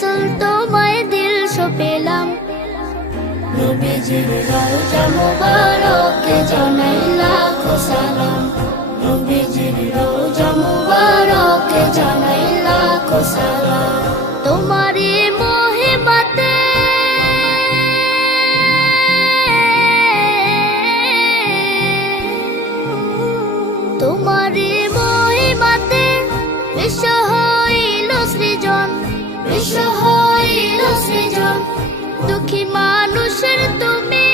রাসূল তোমায় দিল পেলাম। নবীজির রওজা মুবারকে জানাই লাখো সালাম। নবীজির রওজা মুবারকে জানাই লাখো সালাম। তোমারই মহিমাতে তোমারই মহিমাতে বিশ্ব হইল সৃজন, বিশ্ব হইল সৃজন। দুঃখী মানুষের তুমি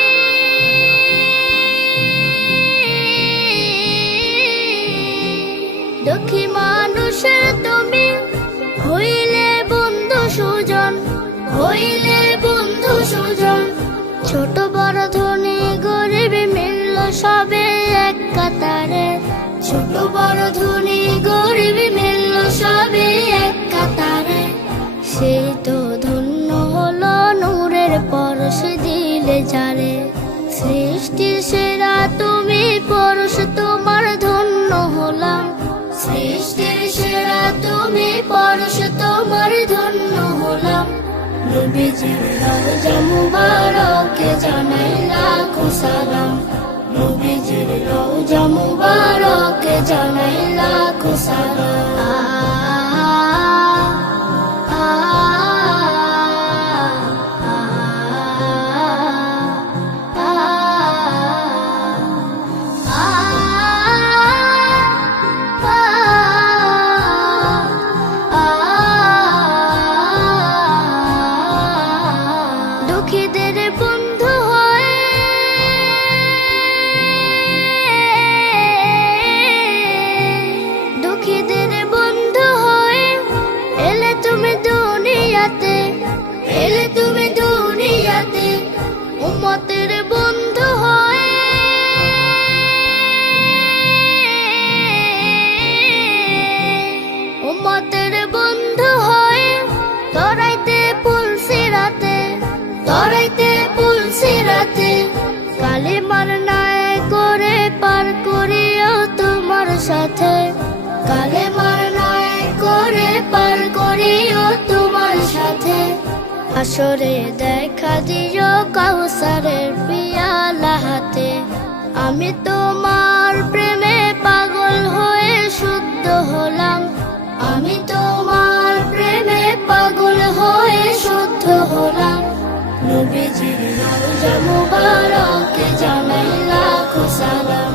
দুঃখী মানুষের তুমি হইলে বন্ধু সুজন, হইলে বন্ধু সুজন। ছোট বড় ধনী গরিব মিলল সবে এক কাতারে, ছোট বড় ধনী গরিব মিলল সবে এক কাতারে। সেই তো ধন্য হলো নূরের পরশ দিলে যারে। সৃষ্টির সেরা তুমি পরশ তোমার ধন্য হলাম। সৃষ্টির সেরা তুমি পরশ তোমার ধন্য হলাম। নবীজির রওজা মুবারকে জানাই লাখো সালাম। নবীজির রওজা মুবারকে জানাই লাখো সালাম। দুঃখীদের বন্ধু হয়ে দুঃখীদের বন্ধু হয়ে এলে তুমি দুনিয়াতে, এলে তুমি দুনিয়াতে। উম্মতের বন্ধু হয়ে উম্মতের বন্ধু হয়ে তরাইতে পুলসিরাতে, তরাইতে পুলসিরাতে। কালিমার ন্যায় করে পার করিও তোমার সাথে, কালিমার ন্যায় করে পার করিও তোমার সাথে। আসরে দেখা দিও কাউসারের পিয়ালা হাতে। আমি তোমার প্রেমে পাগল হয়ে শুদ্ধ হলাম। আমি তোমার প্রেমে পাগল হয়ে শুদ্ধ হলাম। নবীজির রওজা মুবারকে জানাই লাখো সালাম।